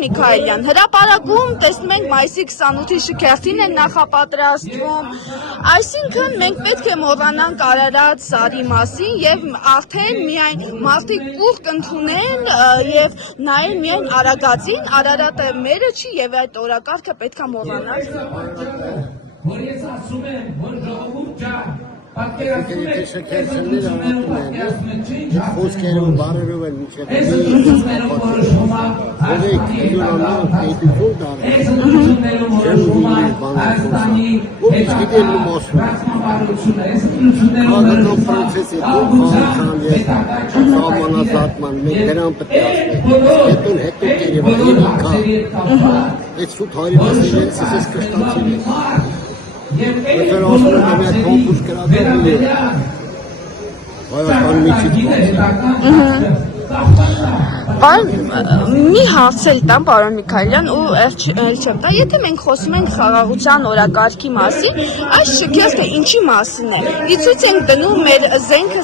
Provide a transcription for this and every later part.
Միքայելյան, հրապարակում տեսնում ենք մայիսի 28-ի շքերթին են նախապատրաստվում, այսինքն մենք պետք է մոռանանք Արարատ սարի մասին եւ արդեն միայն մարդիկ կուղ կընդունեն եւ նայեն միայն Արագածին, Արարատը մերը չի եւ այդ օրակարգը պետք է մոռանալ։ Որ ես ասում եմ, որ ժողովուրդ ջան, Եթե շքերթներ արատում են, այդ խոսքերը ու բարերով են միջև ովեք իդուրանալ էդիկոլ դարը չեն ուղիներ բանախոսը ու իչգիտել ու մոսում քաղաքական պրոցես է քաղաքական և սահմանազատման մենք դրան պետք է ասնենք հետո երևա այդ սուտ հարիվասել են սիսես կշտացել են Mesela aslında demek konkurs kıradığını Hayattan Մի հարցել տամ, պարոն Միքայելյան, ու չեմ տա, եթե մենք խոսում ենք խաղաղության օրակարգի մասին, այս շքերթը ինչի մասին է։ Իցույց ենք դնում մեր զենքը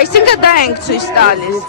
Այսինքն դա ենք ցույց տալիս։